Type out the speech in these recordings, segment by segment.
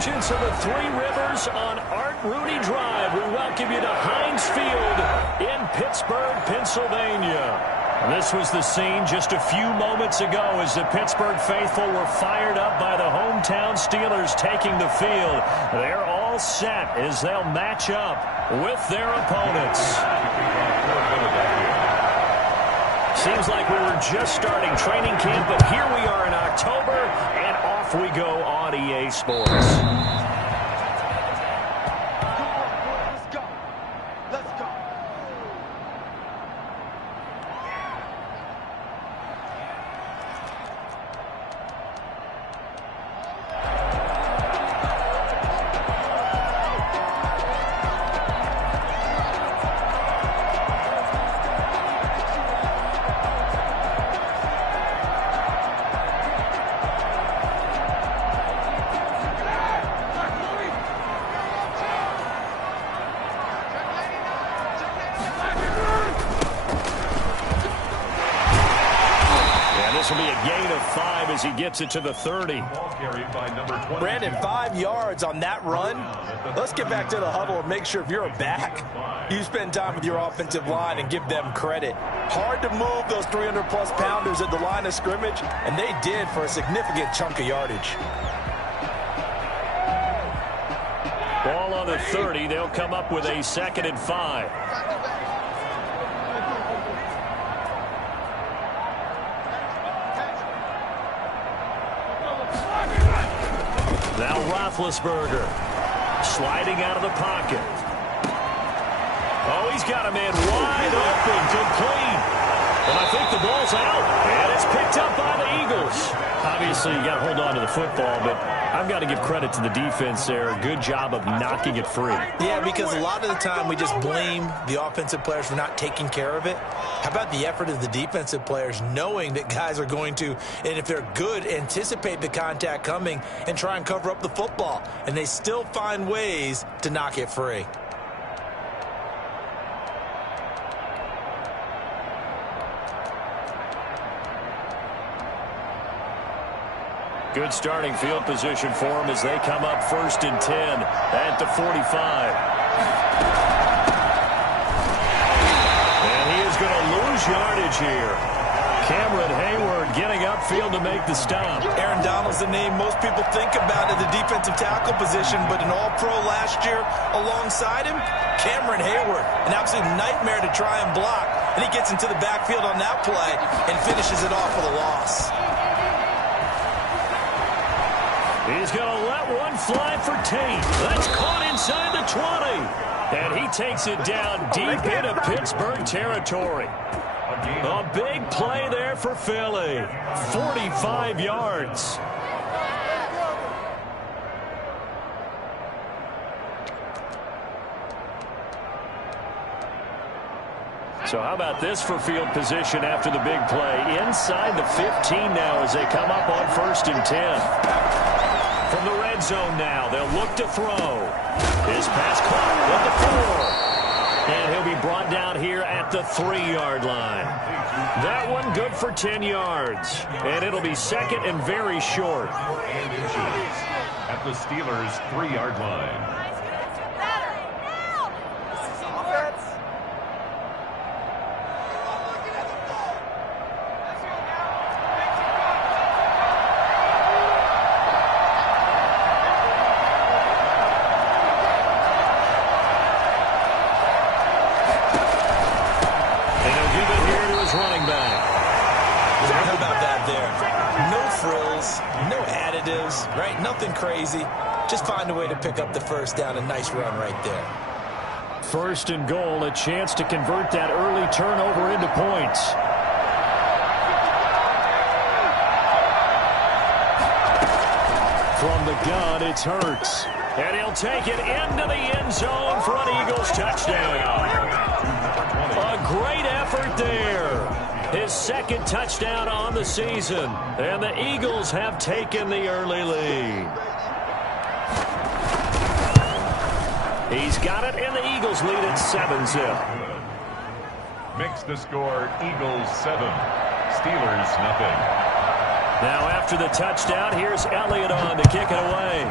convergence of the Three Rivers on Art Rooney Drive. We welcome you to Heinz Field in Pittsburgh, Pennsylvania. This was the scene just a few moments ago as the Pittsburgh faithful were fired up by the hometown Steelers taking the field. They're all set as they'll match up with their opponents. Seems like we were just starting training camp, but here we are in October, and off we go on EA Sports. Will be a gain of 5 as he gets it to the 30. Brandon, 5 yards on that run. Let's get back to the huddle and make sure if you're a back, you spend time with your offensive line and give them credit. Hard to move those 300-plus pounders at the line of scrimmage, and they did for a significant chunk of yardage. Ball on the 30. They'll come up with a 2nd and 5. Now Roethlisberger sliding out of the pocket. Oh, he's got a man wide open, complete. And I think the ball's out, and it's picked up by the Eagles. Obviously, you got to hold on to the football, but I've got to give credit to the defense there. Good job of knocking it free. Yeah, because a lot of the time we just blame the offensive players for not taking care of it. How about the effort of the defensive players knowing that guys are going to, and if they're good, anticipate the contact coming and try and cover up the football. And they still find ways to knock it free. Good starting field position for them as they come up 1st and 10 at the 45. And he is going to lose yardage here. Cameron Hayward getting upfield to make the stop. Aaron Donald's the name most people think about at the defensive tackle position, but an all-pro last year alongside him, Cameron Hayward, an absolute nightmare to try and block. And he gets into the backfield on that play and finishes it off with a loss. He's going to let one fly for Tate. That's caught inside the 20. And he takes it down deep into Pittsburgh territory. A big play there for Philly. 45 yards. So how about this for field position after the big play? Inside the 15 now as they come up on 1st and 10. From the red zone now, they'll look to throw. His pass caught at the 4. And he'll be brought down here at the 3-yard line. That one good for 10 yards. And it'll be 2nd and very short. At the Steelers' 3-yard line. Right? Nothing crazy. Just find a way to pick up the first down. A nice run right there. 1st and goal, a chance to convert that early turnover into points. From the gun, it's Hurts. And he'll take it into the end zone for an Eagles touchdown. A great effort there. His 2nd touchdown on the season. And the Eagles have taken the early lead. He's got it, and the Eagles lead at 7-0. Makes the score Eagles 7, Steelers nothing. Now after the touchdown, here's Elliott on to kick it away.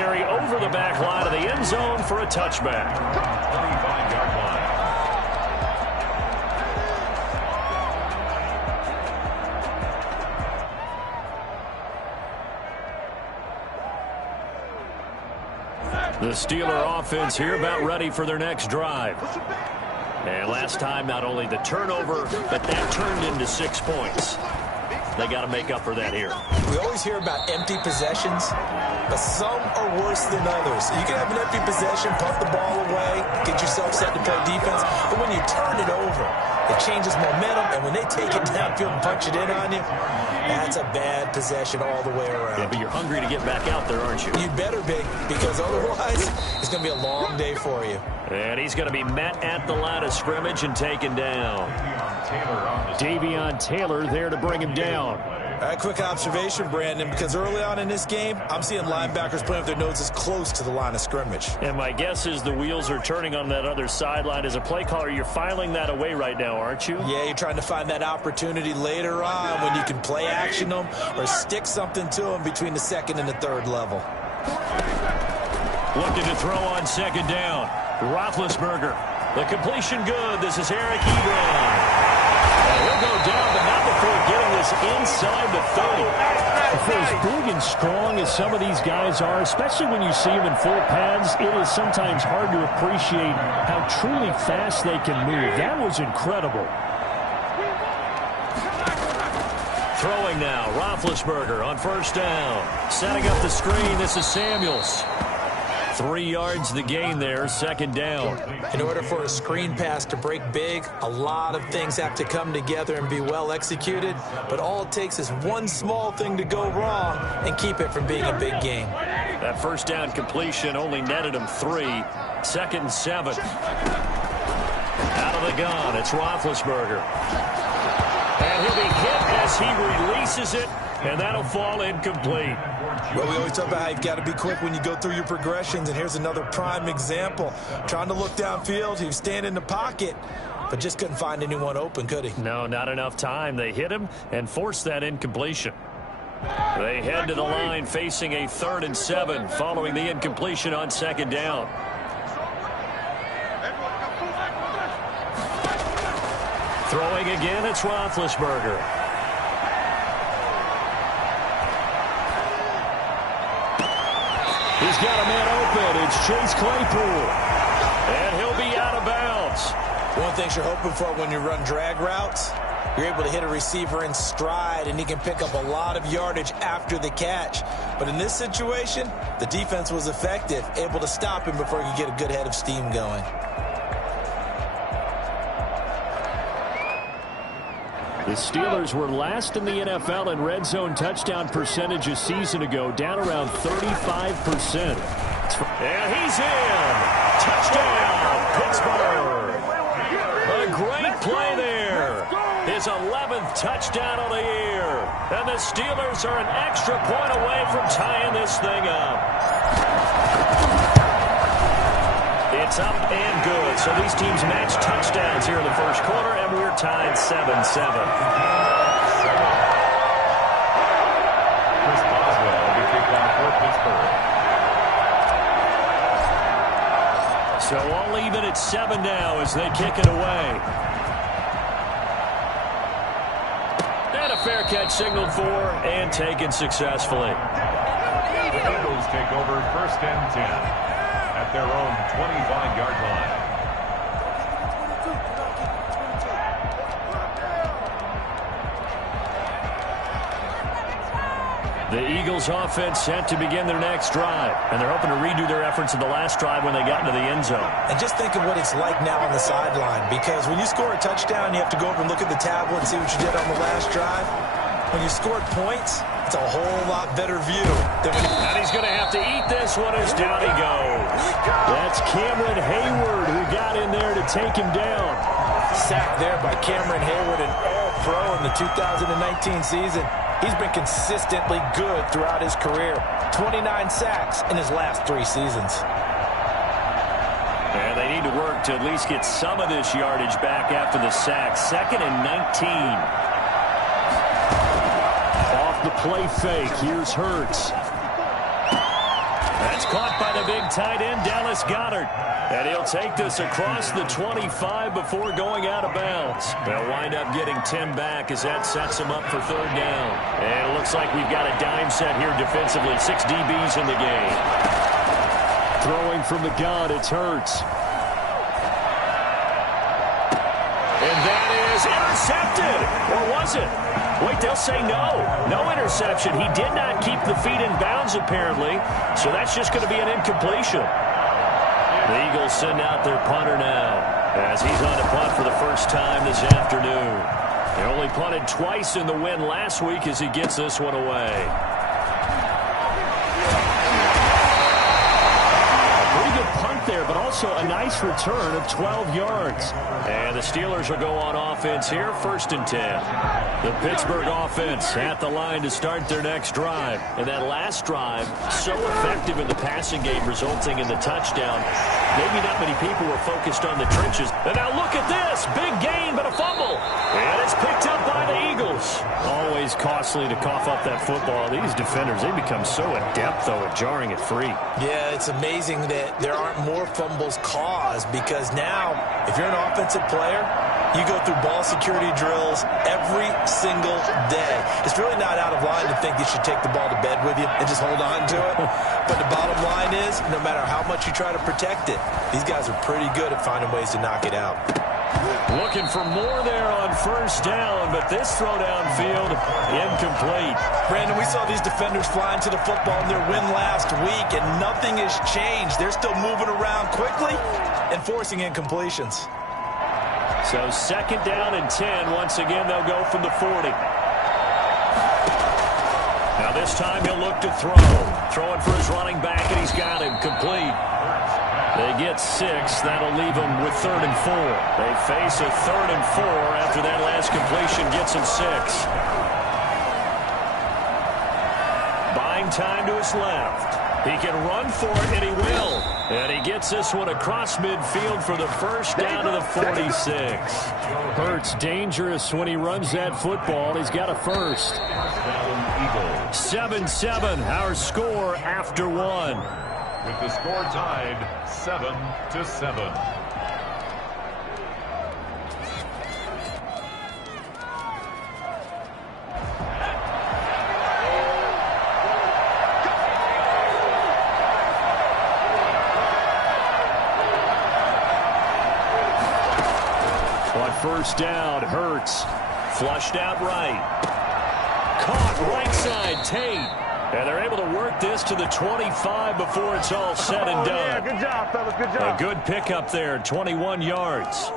carry over the back line of the end zone for a touchback. 25-yard line. The Steeler offense here about ready for their next drive. And last time, not only the turnover, but that turned into 6 points. They got to make up for that here. We always hear about empty possessions, but some are worse than others. You can have an empty possession, punt the ball away, get yourself set to play defense, but when you turn it over, it changes momentum, and when they take it downfield and punch it in on you, that's a bad possession all the way around. Yeah, but you're hungry to get back out there, aren't you? You better be, because otherwise, it's going to be a long day for you. And he's going to be met at the line of scrimmage and taken down. Davion Taylor there to bring him down. All right, quick observation, Brandon, because early on in this game, I'm seeing linebackers playing with their noses close to the line of scrimmage. And my guess is the wheels are turning on that other sideline. As a play caller, you're filing that away right now, aren't you? Yeah, you're trying to find that opportunity later on when you can play action them or stick something to them between the second and the third level. Looking to throw on second down. Roethlisberger. The completion good. This is Eric Ebron. He'll go down, but not before getting this inside the 30. For as big and strong as some of these guys are, especially when you see them in full pads, it is sometimes hard to appreciate how truly fast they can move. That was incredible. Throwing now, Roethlisberger on first down. Setting up the screen, this is Samuels. 3 yards the gain there, second down. In order for a screen pass to break big, a lot of things have to come together and be well executed, but all it takes is one small thing to go wrong and keep it from being a big game. That first down completion only netted him 3. Second and 7. Out of the gun, it's Roethlisberger. And he'll be hit as he releases it, and that'll fall incomplete. Well, we always talk about how you've got to be quick when you go through your progressions, and here's another prime example. Trying to look downfield, he was standing in the pocket, but just couldn't find anyone open, could he? No, not enough time. They hit him and forced that incompletion. They head to the line facing a 3rd and 7 following the incompletion on second down. Throwing again, it's Roethlisberger. He's got a man open. It's Chase Claypool. And he'll be out of bounds. One thing you're hoping for when you run drag routes, you're able to hit a receiver in stride, and he can pick up a lot of yardage after the catch. But in this situation, the defense was effective, able to stop him before he could get a good head of steam going. The Steelers were last in the NFL in red zone touchdown percentage a season ago, down around 35%. And he's in. Touchdown, Pittsburgh. A great play there. His 11th touchdown of the year. And the Steelers are an extra point away from tying this thing up. It's up and good. So these teams match touchdowns here in the first quarter, and we're tied 7-7. So all even at 7 now as they kick it away. And a fair catch signaled for and taken successfully. The Eagles take over 1st and 10 at their own 25-yard line. The Eagles offense set to begin their next drive, and they're hoping to redo their efforts in the last drive when they got into the end zone. And just think of what it's like now on the sideline, because when you score a touchdown, you have to go over and look at the tablet and see what you did on the last drive. When you scored points, it's a whole lot better view than when And he's going to have to eat this one as down he goes. That's Cameron Hayward who got in there to take him down. Sacked there by Cameron Hayward, an all-pro in the 2019 season. He's been consistently good throughout his career. 29 sacks in his last 3 seasons. And they need to work to at least get some of this yardage back after the sack. 2nd and 19. Off the play fake, here's Hurts. That's caught by the big tight end, Dallas Goedert. And he'll take this across the 25 before going out of bounds. They'll wind up getting Tim back as that sets him up for third down. And it looks like we've got a dime set here defensively. 6 DBs in the game. Throwing from the gun, it's Hurts. And that is intercepted. Or was it? Wait, they'll say no. No interception. He did not keep the feet in bounds, apparently. So that's just going to be an incompletion. The Eagles send out their punter now as he's on to punt for the first time this afternoon. He only punted twice in the win last week as he gets this one away. There, but also a nice return of 12 yards. And the Steelers will go on offense here, 1st and 10. The Pittsburgh offense at the line to start their next drive. And that last drive, so effective in the passing game, resulting in the touchdown. Maybe not many people were focused on the trenches. And now look at this. Big gain, but a fumble. And it's picked up by the Eagles. Always costly to cough up that football. These defenders, they become so adept, though, at jarring it free. Yeah, it's amazing that there aren't more fumbles caused, because now, if you're an offensive player, you go through ball security drills every single day. It's really not out of line to think you should take the ball to bed with you and just hold on to it. But the bottom line is, no matter how much you try to protect it, these guys are pretty good at finding ways to knock it out. Looking for more there on 1st down, but this throw downfield incomplete. Brandon, we saw these defenders flying to the football in their win last week, and nothing has changed. They're still moving around quickly and forcing incompletions. So 2nd down and 10. Once again, they'll go from the 40. Now this time he'll look to throw. Throwing for his running back, and he's got him complete. They get 6. That'll leave them with 3rd and 4. They face a 3rd and 4 after that last completion gets them 6. Buying time to his left. He can run for it, and he will. And he gets this one across midfield for the first down to the 46. Hurts dangerous when he runs that football. He's got a first. 7-7, our score after 1. With the score tied 7-7. On 1st down, Hurts. Flushed out right. Caught right side, Tate. And they're able to work this to the 25 before it's all said and done. Yeah, good job, fellas. Good job. A good pickup there, 21 yards.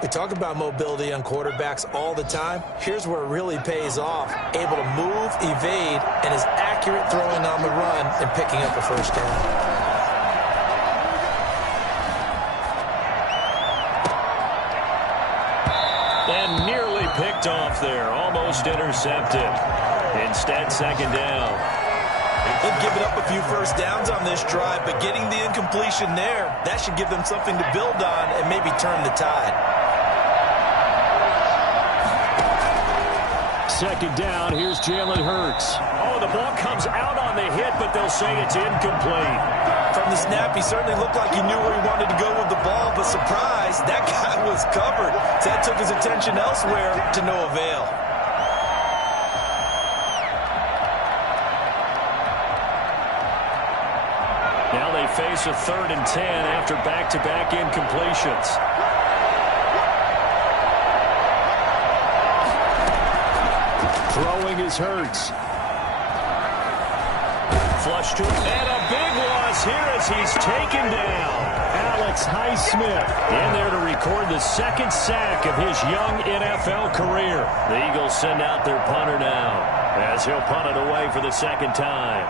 We talk about mobility on quarterbacks all the time. Here's where it really pays off. Able to move, evade, and is accurate throwing on the run and picking up a 1st down. And nearly picked off there. Almost intercepted. Instead, 2nd down. They've given up a few 1st downs on this drive, but getting the incompletion there, that should give them something to build on and maybe turn the tide. 2nd down, here's Jalen Hurts. Oh, the ball comes out on the hit, but they'll say it's incomplete. From the snap, he certainly looked like he knew where he wanted to go with the ball, but surprise, that guy was covered. So that took his attention elsewhere to no avail. Now they face a 3rd and 10 after back-to-back incompletions. Throwing is Hurts. Flush to him, and a big loss here as he's taken down. Alex Highsmith in there to record the 2nd sack of his young NFL career. The Eagles send out their punter now as he'll punt it away for the 2nd time.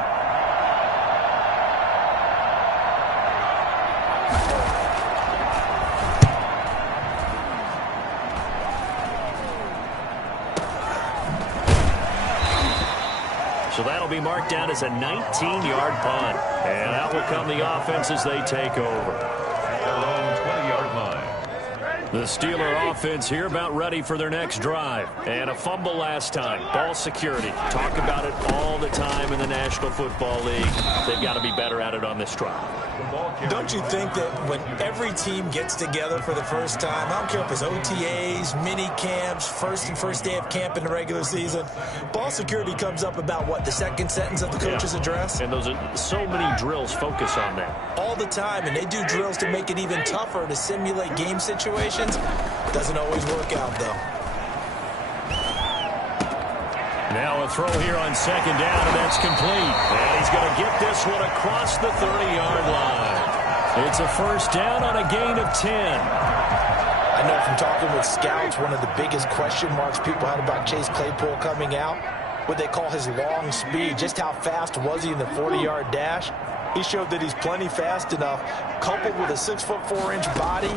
So that'll be marked down as a 19-yard punt. And out will come the offense as they take over. At their own 20-yard line. The Steeler offense here about ready for their next drive. And a fumble last time. Ball security. Talk about it all the time in the National Football League. They've got to be better at it on this drive. Don't you think that when every team gets together for the first time, I don't care if it's OTAs, mini camps, first day of camp in the regular season, ball security comes up about what, the second sentence of the coach's address? And those are so many drills focus on that. All the time, and they do drills to make it even tougher to simulate game situations. Doesn't always work out, though. Now a throw here on second down, and that's complete. And he's going to get this one across the 30-yard line. It's a first down on a gain of 10. I know from talking with scouts, one of the biggest question marks people had about Chase Claypool coming out, what they call his long speed. Just how fast was he in the 40-yard dash? He showed that he's plenty fast enough, coupled with a 6'4" body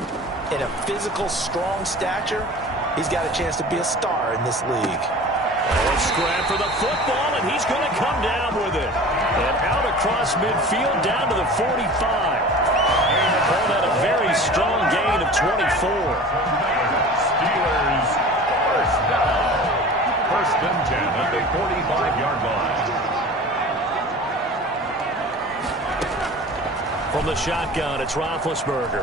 and a physical, strong stature. He's got a chance to be a star in this league. A scrap for the football, and he's going to come down with it. And out across midfield, down to the 45. Called that a very strong gain of 24. Steelers first down. First and 10 at the 45-yard line. From the shotgun, it's Roethlisberger.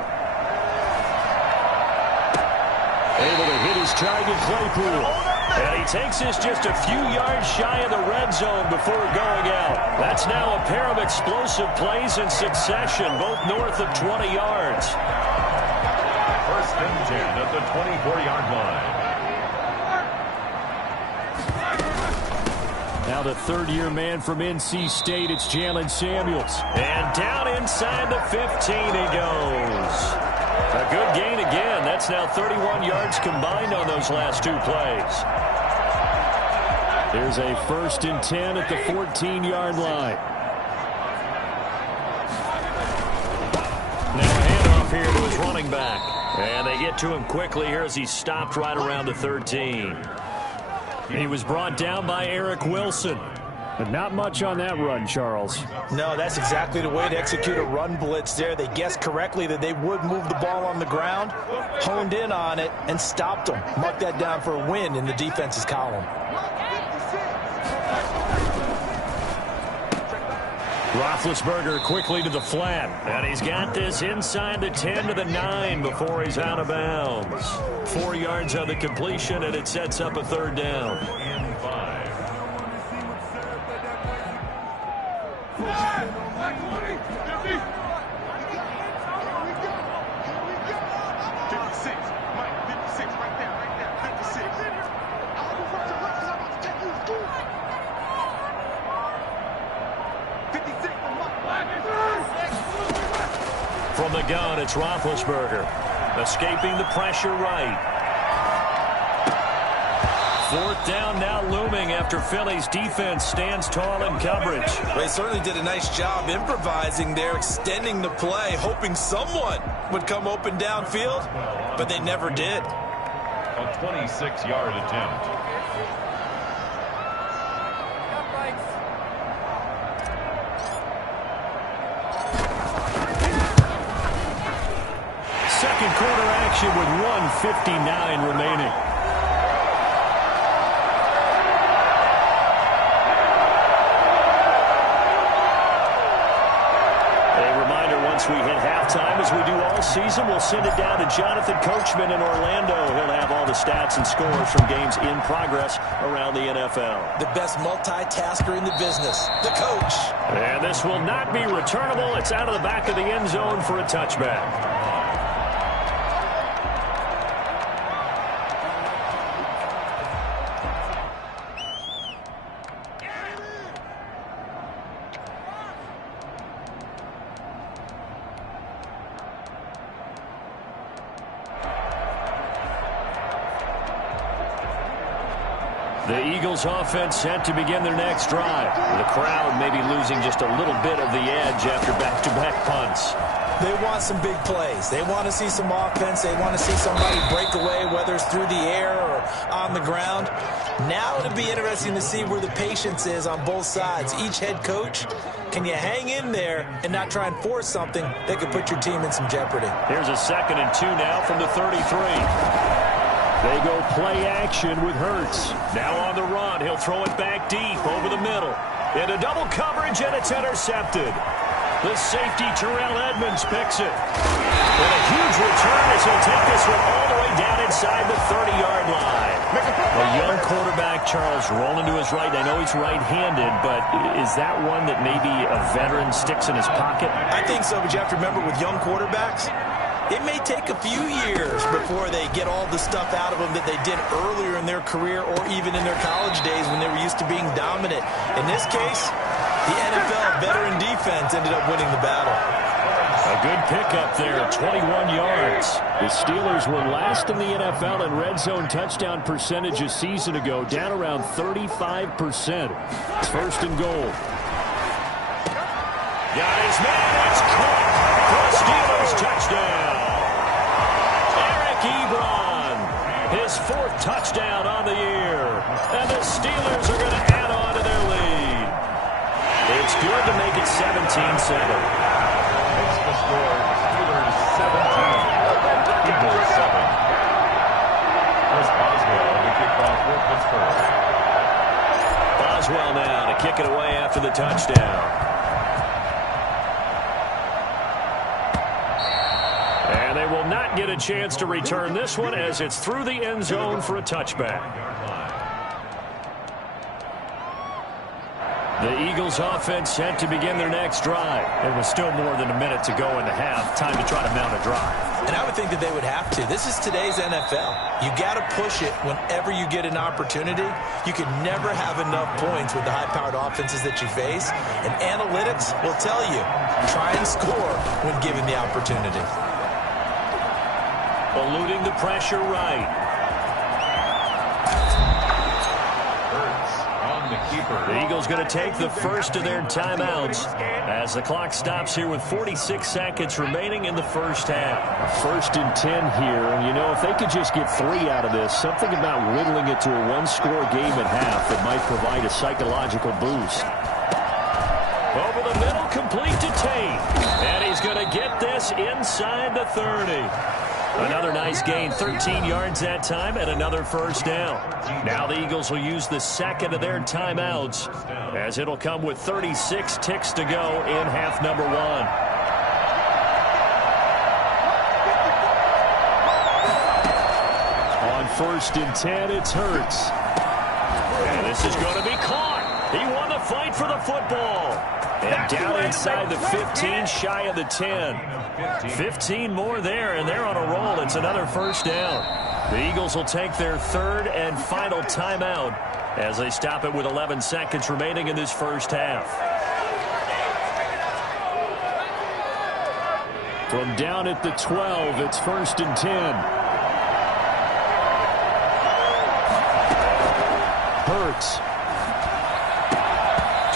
Able to hit his target, Claypool. And he takes this just a few yards shy of the red zone before going out. That's now a pair of explosive plays in succession, both north of 20 yards. First and 10 at the 24-yard line. Now the third-year man from NC State, it's Jalen Samuels. And down inside the 15 he goes. A good gain again. That's now 31 yards combined on those last two plays. There's a first and 10 at the 14-yard line. Now a handoff here to his running back. And they get to him quickly here as he stopped right around the 13. He was brought down by Eric Wilson. But not much on that run, Charles. No, that's exactly the way to execute a run blitz there. They guessed correctly that they would move the ball on the ground, honed in on it, and stopped them. Marked that down for a win in the defense's column. Roethlisberger quickly to the flat. And he's got this inside the 10 to the 9 before he's out of bounds. 4 yards on the completion, and it sets up a third down. And 5. From the gun, it's Roethlisberger. Escaping the pressure right. Fourth down now looming after Philly's defense stands tall in coverage. They certainly did a nice job improvising there, extending the play, hoping someone would come open downfield, but they never did. A 26-yard attempt. Second quarter action with 1:59 remaining. Once we hit halftime, as we do all season, we'll send it down to Jonathan Coachman in Orlando. He'll have all the stats and scores from games in progress around the NFL. The best multitasker in the business, the coach. And this will not be returnable. It's out of the back of the end zone for a touchback. The Eagles offense set to begin their next drive. The crowd may be losing just a little bit of the edge after back-to-back punts. They want some big plays. They want to see some offense. They want to see somebody break away, whether it's through the air or on the ground. Now it'll be interesting to see where the patience is on both sides. Each head coach, can you hang in there and not try and force something that could put your team in some jeopardy? Here's a 2nd and 2 now from the 33. They go play action with Hurts. Now on the run, he'll throw it back deep over the middle. Into double coverage, and it's intercepted. The safety, Terrell Edmonds, picks it. And a huge return as he'll take this one all the way down inside the 30-yard line. A young quarterback, Charles, rolling to his right. I know he's right-handed, but is that one that maybe a veteran sticks in his pocket? I think so, but you have to remember with young quarterbacks, it may take a few years before they get all the stuff out of them that they did earlier in their career or even in their college days when they were used to being dominant. In this case, the NFL veteran defense ended up winning the battle. A good pickup there, 21 yards. The Steelers were last in the NFL in red zone touchdown percentage a season ago, down around 35%. It's 1st and goal. Got his man, it's caught for a Steelers touchdown. Eric Ebron, his 4th touchdown on the year. And the Steelers are going to add on to their lead. It's good to make it 17-7. Makes the score Steelers 17, Eagles 7. Chris Boswell to kick off for Pittsburgh. Boswell now to kick it away after the touchdown. And they will not get a chance to return this one as it's through the end zone for a touchback. The Eagles offense set to begin their next drive. There was still more than a minute to go in the half. Time to try to mount a drive. And I would think that they would have to. This is today's NFL. You got to push it whenever you get an opportunity. You can never have enough points with the high-powered offenses that you face. And analytics will tell you, try and score when given the opportunity. Eluding the pressure right. The Eagles going to take the first of their timeouts as the clock stops here with 46 seconds remaining in the first half. 1st and 10 here, and you know, if they could just get 3 out of this, something about whittling it to a 1-score game at half that might provide a psychological boost. Over the middle, complete to Tate. And he's going to get this inside the 30. Another nice gain, 13 yards that time, and another first down. Now the Eagles will use the 2nd of their timeouts, as it'll come with 36 ticks to go in half number 1. On 1st and 10, it's Hurts. And this is going to be caught. He won the fight for the football. And down inside the 15, shy of the 10. 15 more there, and they're on a roll. It's another first down. The Eagles will take their 3rd and final timeout as they stop it with 11 seconds remaining in this first half. From down at the 12, it's 1st and 10. Hurts.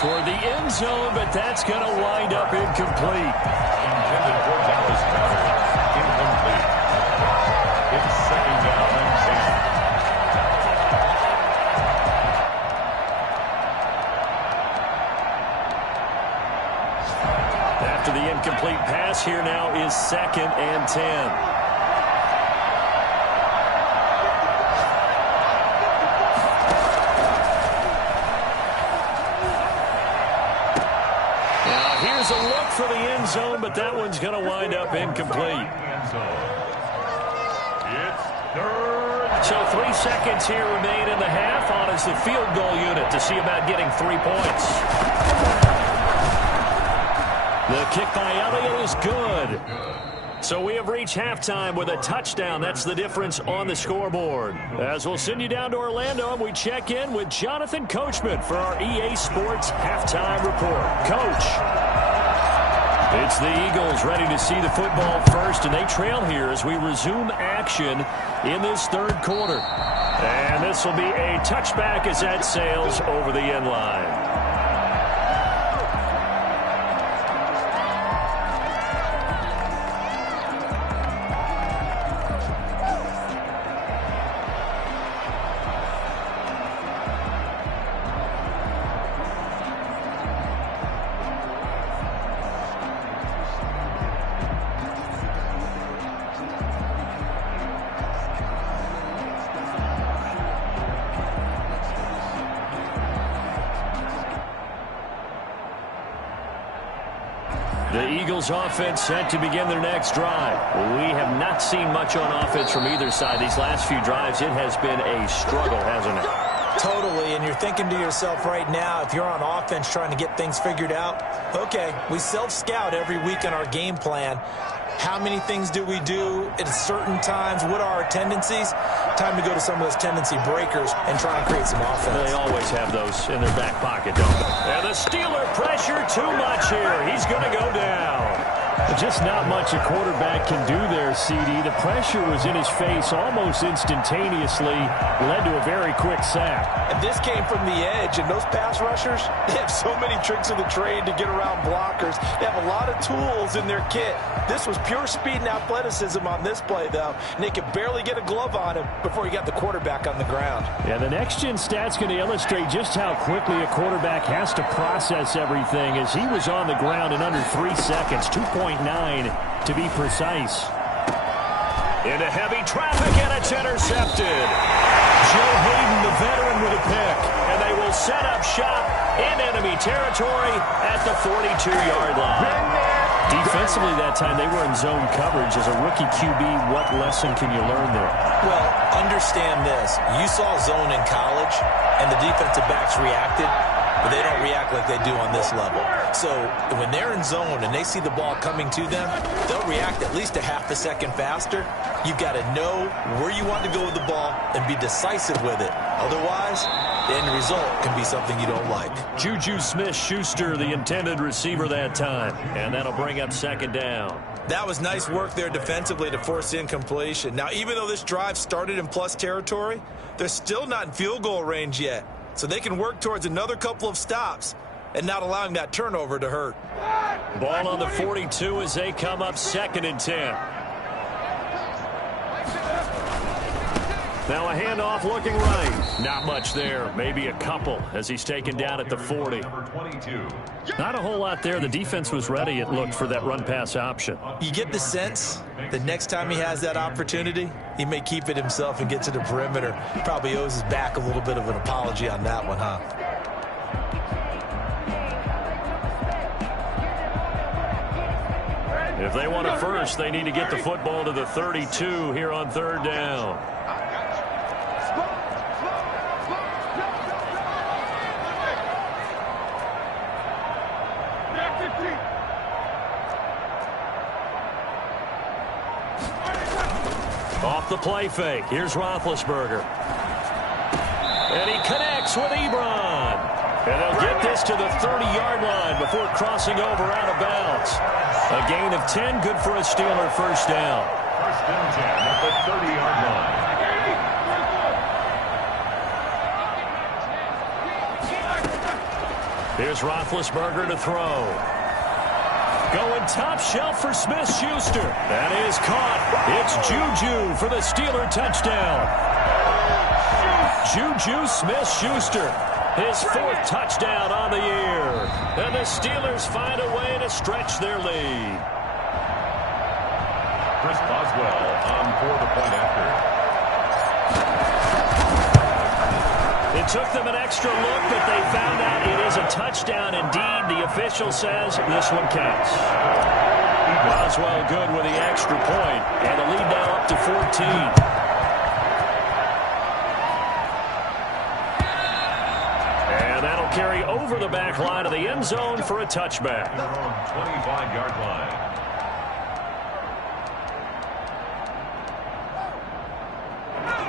Toward the end zone, but that's going to wind up incomplete. Intended for Dallas Goedert. Incomplete. It's 2nd down and 10. After the incomplete pass, here now is 2nd and 10. A look for the end zone, but that one's going to wind up incomplete. So 3 seconds here remain in the half. On is the field goal unit to see about getting 3 points. The kick by Elliott is good. So we have reached halftime with a touchdown. That's the difference on the scoreboard. As we'll send you down to Orlando, and we check in with Jonathan Coachman for our EA Sports Halftime Report. Coach. It's the Eagles ready to see the football first, and they trail here as we resume action in this third quarter. And this will be a touchback as that sails over the end line. The Eagles offense set to begin their next drive. We have not seen much on offense from either side. These last few drives, it has been a struggle, hasn't it? Totally, and you're thinking to yourself right now, if you're on offense trying to get things figured out, okay, we self-scout every week in our game plan. How many things do we do at certain times? What are our tendencies? Time to go to some of those tendency breakers and try and create some offense. They always have those in their back pocket, don't they? And the Steeler pressure too much here. He's going to go down. Just not much a quarterback can do there, CD. The pressure was in his face almost instantaneously, led to a very quick sack. And this came from the edge, and those pass rushers, they have so many tricks of the trade to get around blockers. They have a lot of tools in their kit. This was pure speed and athleticism on this play, though, and they could barely get a glove on him before he got the quarterback on the ground. Yeah, the next-gen stat's going to illustrate just how quickly a quarterback has to process everything, as he was on the ground in under 3 seconds, 2.9 to be precise. Into heavy traffic, and it's intercepted. Joe Hayden, the veteran, with a pick. And they will set up shop in enemy territory at the 42-yard line. Defensively that time, they were in zone coverage. As a rookie QB, what lesson can you learn there? Well, understand this. You saw zone in college, and the defensive backs reacted, but they don't react like they do on this level. So when they're in zone and they see the ball coming to them, they'll react at least a half a second faster. You've got to know where you want to go with the ball and be decisive with it. Otherwise, the end result can be something you don't like. Juju Smith-Schuster, the intended receiver that time. And that'll bring up second down. That was nice work there defensively to force incompletion. Now, even though this drive started in plus territory, they're still not in field goal range yet. So they can work towards another couple of stops and not allowing that turnover to hurt. Ball on the 42 as they come up 2nd and 10. Now a handoff looking right. Not much there. Maybe a couple as he's taken down at the 40. Not a whole lot there. The defense was ready, it looked, for that run-pass option. You get the sense that next time he has that opportunity, he may keep it himself and get to the perimeter. Probably owes his back a little bit of an apology on that one, huh? If they want it first, they need to get the football to the 32 here on 3rd down. Off the play fake. Here's Roethlisberger. And he connects with Ebron. And they'll get this to the 30-yard line before crossing over out of bounds. A gain of 10, good for a Steeler first down. 1st and 10 at the 30-yard line. Here's Roethlisberger to throw. Going top shelf for Smith-Schuster. That is caught. It's Juju for the Steeler touchdown. Juju Smith-Schuster, his 4th touchdown on the year. And the Steelers find a way to stretch their lead. Chris Boswell on for the point after. It took them an extra look, but they found out it is a touchdown indeed. The official says this one counts. Boswell good with the extra point, and the lead now up to 14. And that'll carry over the back line of the end zone for a touchback. 25-yard line.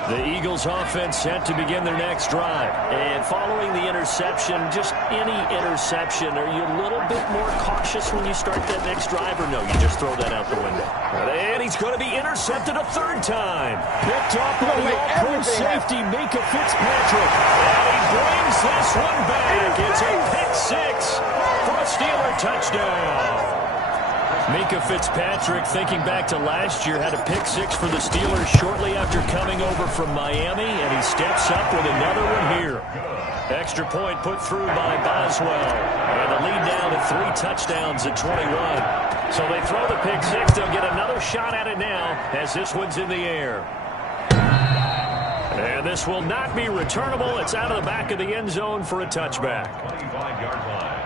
The Eagles offense set to begin their next drive. And following the interception, just any interception, are you a little bit more cautious when you start that next drive, or no, you just throw that out the window? And he's going to be intercepted a third time. Picked off by the all-pro safety, Minka Fitzpatrick. And he brings this one back. It's a pick six for a Steeler touchdown. Minka Fitzpatrick, thinking back to last year, had a pick six for the Steelers shortly after coming over from Miami, and he steps up with another one here. Extra point put through by Boswell, and the lead down to 3 touchdowns at 21. So they throw the pick six. They'll get another shot at it now as this one's in the air. And this will not be returnable. It's out of the back of the end zone for a touchback. 25-yard line.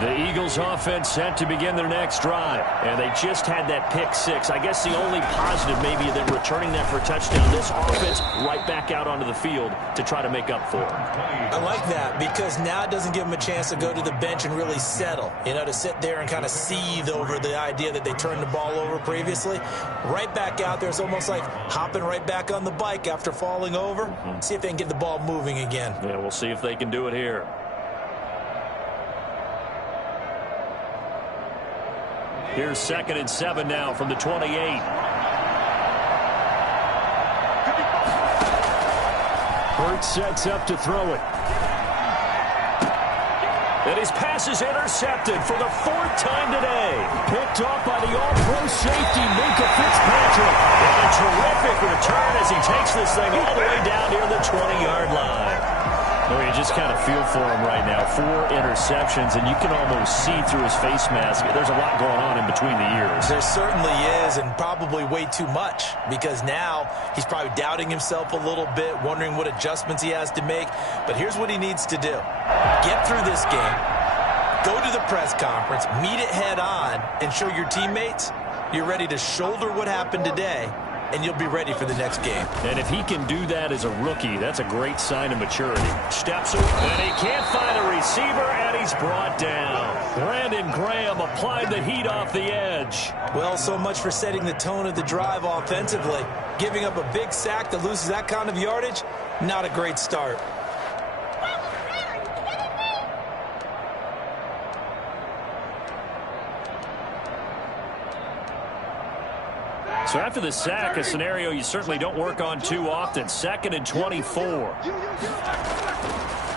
The Eagles offense set to begin their next drive, and they just had that pick six. I guess the only positive maybe that returning that for a touchdown, this offense right back out onto the field to try to make up for it. I like that because now it doesn't give them a chance to go to the bench and really settle, to sit there and kind of seethe over the idea that they turned the ball over previously. Right back out there, it's almost like hopping right back on the bike after falling over. See if they can get the ball moving again. Yeah, we'll see if they can do it here. Here's 2nd and 7 now from the 28. Hurts sets up to throw it. And his pass is intercepted for the 4th time today. Picked off by the all-pro safety, Minka Fitzpatrick. And a terrific return as he takes this thing all the way down near the 20-yard line. Well, you just kind of feel for him right now. 4 interceptions, and you can almost see through his face mask. There's a lot going on in between the ears. There certainly is, and probably way too much, because now he's probably doubting himself a little bit, wondering what adjustments he has to make. But here's what he needs to do. Get through this game, go to the press conference, meet it head on, and show your teammates you're ready to shoulder what happened today, and you'll be ready for the next game. And if he can do that as a rookie, that's a great sign of maturity. Steps away, and he can't find a receiver, and he's brought down. Brandon Graham applied the heat off the edge. Well, so much for setting the tone of the drive offensively. Giving up a big sack that loses that kind of yardage, not a great start. So after the sack, a scenario you certainly don't work on too often. 2nd and 24.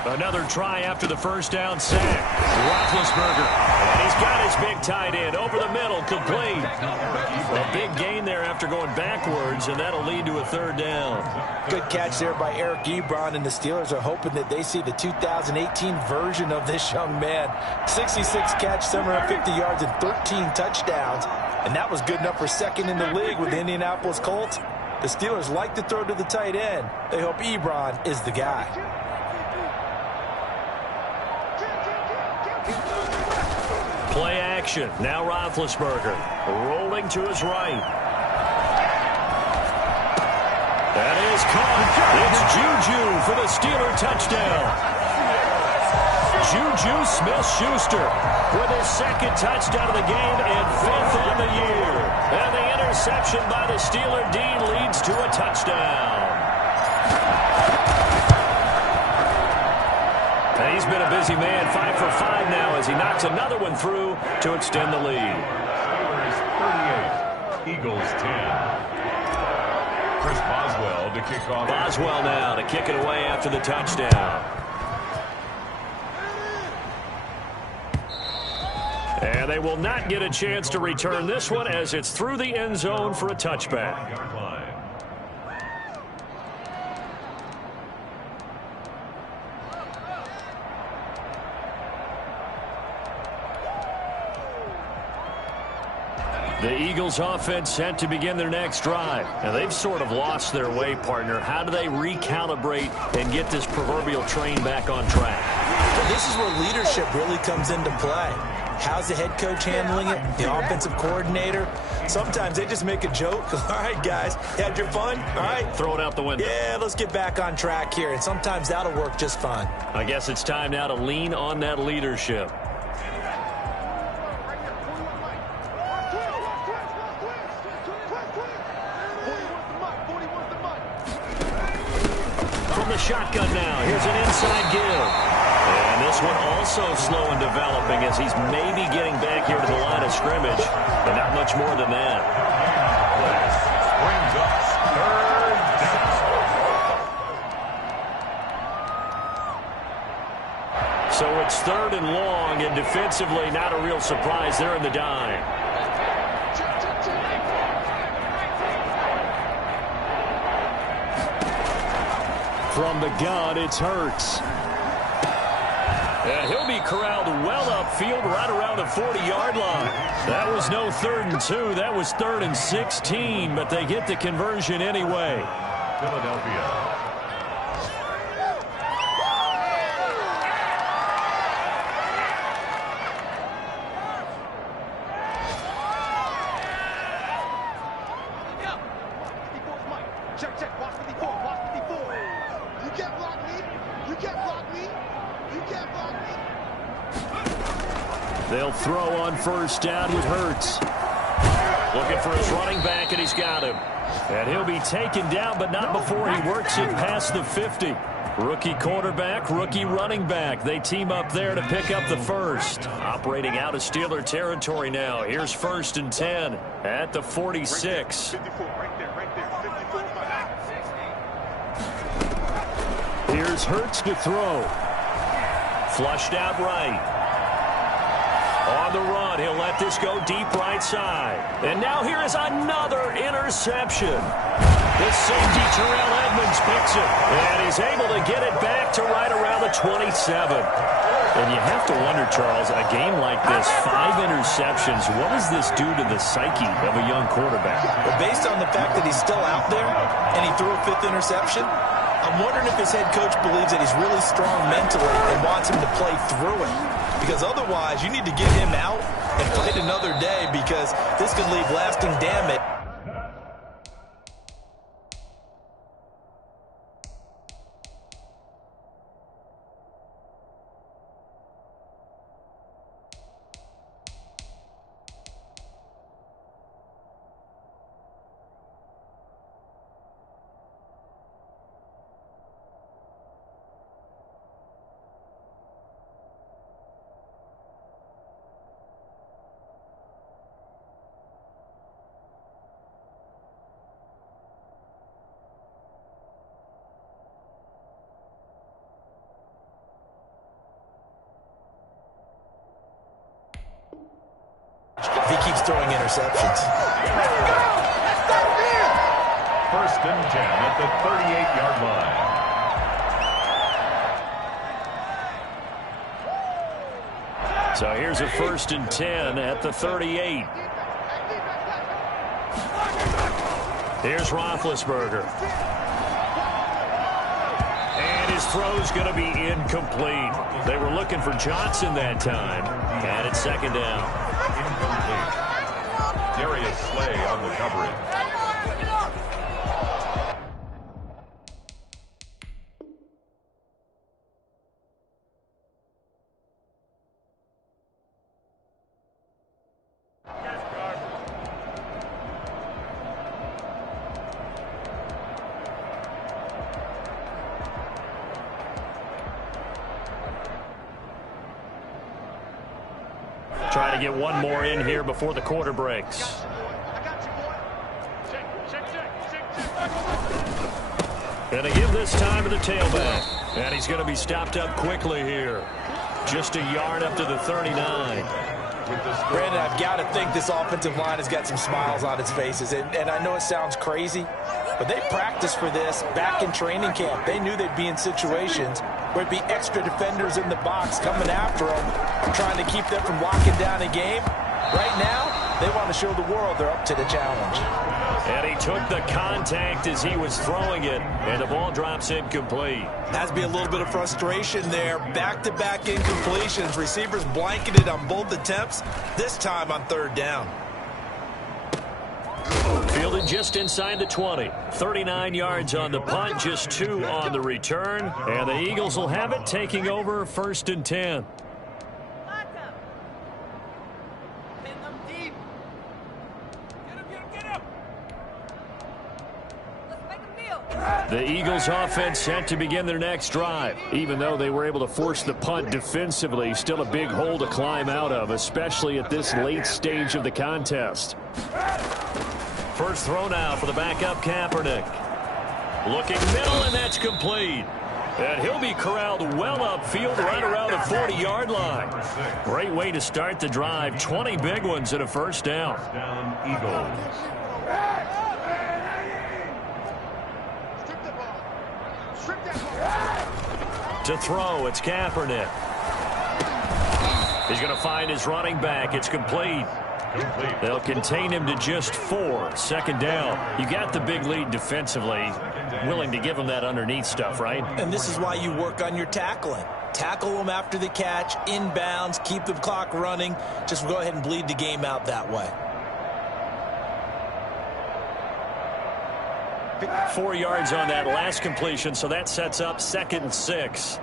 Another try after the first down sack. Roethlisberger. And he's got his big tight end over the middle, complete. A big gain there after going backwards, and that'll lead to a 3rd down. Good catch there by Eric Ebron, and the Steelers are hoping that they see the 2018 version of this young man. 66 catch, 750 yards, and 13 touchdowns. And that was good enough for 2nd in the league with the Indianapolis Colts. The Steelers like to throw to the tight end. They hope Ebron is the guy. Play action. Now Roethlisberger rolling to his right. That is caught. It's Juju for the Steeler touchdown. Juju Smith-Schuster with his 2nd touchdown of the game and 5th on the year. And the interception by the Steeler D leads to a touchdown. And he's been a busy man, 5 for 5 now as he knocks another one through to extend the lead. Steelers 38, Eagles 10. Chris Boswell to kick off. Boswell now to kick it away after the touchdown. And they will not get a chance to return this one as it's through the end zone for a touchback. The Eagles offense set to begin their next drive. And they've sort of lost their way, partner. How do they recalibrate and get this proverbial train back on track? Well, this is where leadership really comes into play. How's the head coach handling it? The offensive coordinator? Sometimes they just make a joke. All right, guys, had your fun? All right. Throw it out the window. Yeah, let's get back on track here. And sometimes that'll work just fine. I guess it's time now to lean on that leadership. From the shotgun now, here's an inside give. And this one also slow in developing as he's maybe getting back here to the line of scrimmage, but not much more than that. Brings us third down. So it's 3rd and long, and defensively not a real surprise there in the dime. From the gun, it's Hurts. And he'll be corralled well upfield right around the 40-yard line. That was no 3rd and 2. That was 3rd and 16, but they get the conversion anyway. Philadelphia. They'll throw on 1st down with Hurts. Looking for his running back, and he's got him. And he'll be taken down, but not before he works it past the 50. Rookie quarterback, rookie running back. They team up there to pick up the first. Operating out of Steeler territory now. Here's 1st and 10 at the 46. Here's Hurts to throw. Flushed out right. On the run, he'll let this go deep right side. And now here is another interception. This safety, Terrell Edmonds, picks it. And he's able to get it back to right around the 27. And you have to wonder, Charles, a game like this, 5 interceptions, what does this do to the psyche of a young quarterback? But based on the fact that he's still out there and he threw a 5th interception, I'm wondering if his head coach believes that he's really strong mentally and wants him to play through it. Because otherwise, you need to get him out and fight another day because this could leave lasting damage. If he keeps throwing interceptions. 1st and 10 at the 38-yard line. So here's a 1st and 10 at the 38. Here's Roethlisberger. And his throw's going to be incomplete. They were looking for Johnson that time. And it's 2nd down. Incomplete. Darius Slay on the coverage. Trying to get one more in here before the quarter breaks. Going to give this time to the tailback. And he's going to be stopped up quickly here. Just a yard up to the 39. Brandon, I've got to think this offensive line has got some smiles on its faces. And I know it sounds crazy, but they practiced for this back in training camp. They knew they'd be in situations where it'd be extra defenders in the box coming after them, trying to keep them from locking down a game. Right now, They want to show the world they're up to the challenge. And he took the contact as he was throwing it, and the ball drops incomplete. Has to be a little bit of frustration there. Back-to-back incompletions. Receivers blanketed on both attempts, this time on third down. Fielded just inside the 20. 39 yards on the punt, just 2 on the return. And the Eagles will have it, taking over 1st and 10. The Eagles offense set to begin their next drive. Even though they were able to force the punt defensively, still a big hole to climb out of, especially at this late stage of the contest. First throw now for the backup Kaepernick. Looking middle, and that's complete. And he'll be corralled well upfield right around the 40-yard line. Great way to start the drive. 20 big ones and a first down. Eagles. To throw, it's Kaepernick. He's going to find his running back. It's complete. They'll contain him to just 4. 2nd down. You got the big lead defensively. Willing to give him that underneath stuff, right? And this is why you work on your tackling. Tackle them after the catch, inbounds, keep the clock running. Just go ahead and bleed the game out that way. 4 yards on that last completion, so that sets up 2nd and 6.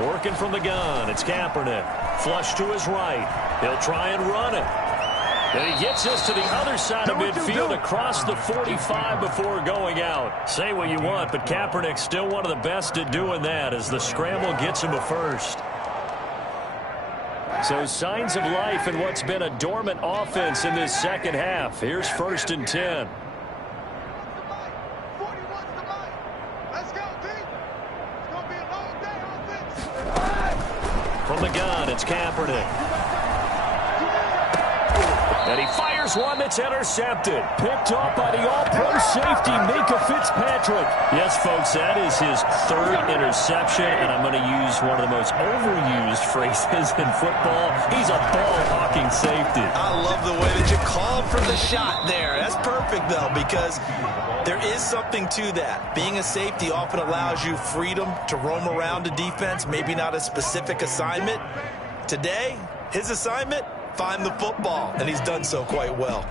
Working from the gun, it's Kaepernick. Flush to his right. He'll try and run it. And he gets us to the other side of midfield across the 45 before going out. Say what you want, but Kaepernick's still one of the best at doing that as the scramble gets him a first. So signs of life in what's been a dormant offense in this second half. Here's 1st and 10. From the gun, it's Kaepernick. And he fires one that's intercepted. Picked off by the all-pro safety, Minka Fitzpatrick. Yes, folks, that is his 3rd interception, and I'm going to use one of the most overused phrases in football. He's a ball-hawking safety. I love the way that you called for the shot there. That's perfect, though, because there is something to that. Being a safety often allows you freedom to roam around a defense, maybe not a specific assignment. Today, his assignment, find the football, and he's done so quite well.